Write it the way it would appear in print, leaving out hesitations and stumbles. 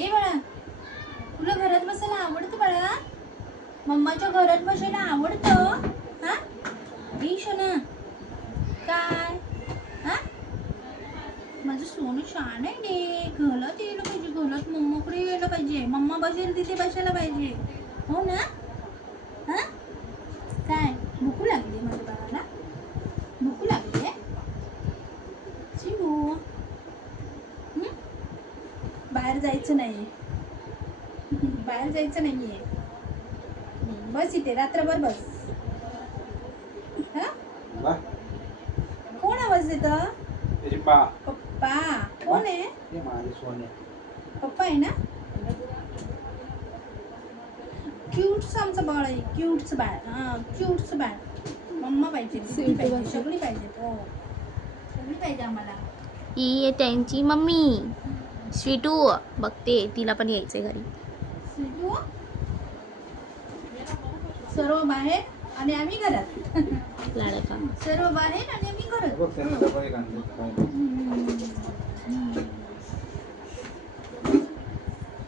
ए बाळा, तुला घरात बसायला आवडतं बाळा? मम्माच्या घरात बसायला आवडतं? हा ए शोना, काय हा माझं सोनं छान आहे रे. घरात यायला पाहिजे, घरात मम्माकडे यायला पाहिजे. मम्मा बसेल तिथे बसायला पाहिजे, हो ना? हा काय भूक लागली माझ्या बाळाला? भूक लागली आहे चिमू? बाहेर जायचं नाही, बाहेर जायचं नाहीये. बस इथे रात्रभर बस. हा कोण आवाज देतं? पप्पा. कोण आहे? पप्पा आहे ना? क्यूटच आमचं बाळ आहे, क्यूटच बाळ. हा क्यूटच बाळ. मम्मा पाहिजे, सगळी पाहिजे. हो सगळी पाहिजे आम्हाला. ही आहे त्यांची मम्मी स्वीटू. बघते तिला पण यायचंय घरी. स्वीटू सर्व बाहेर आणि आम्ही घरात. लाडका सर्व बाहेर आणि आम्ही घरात.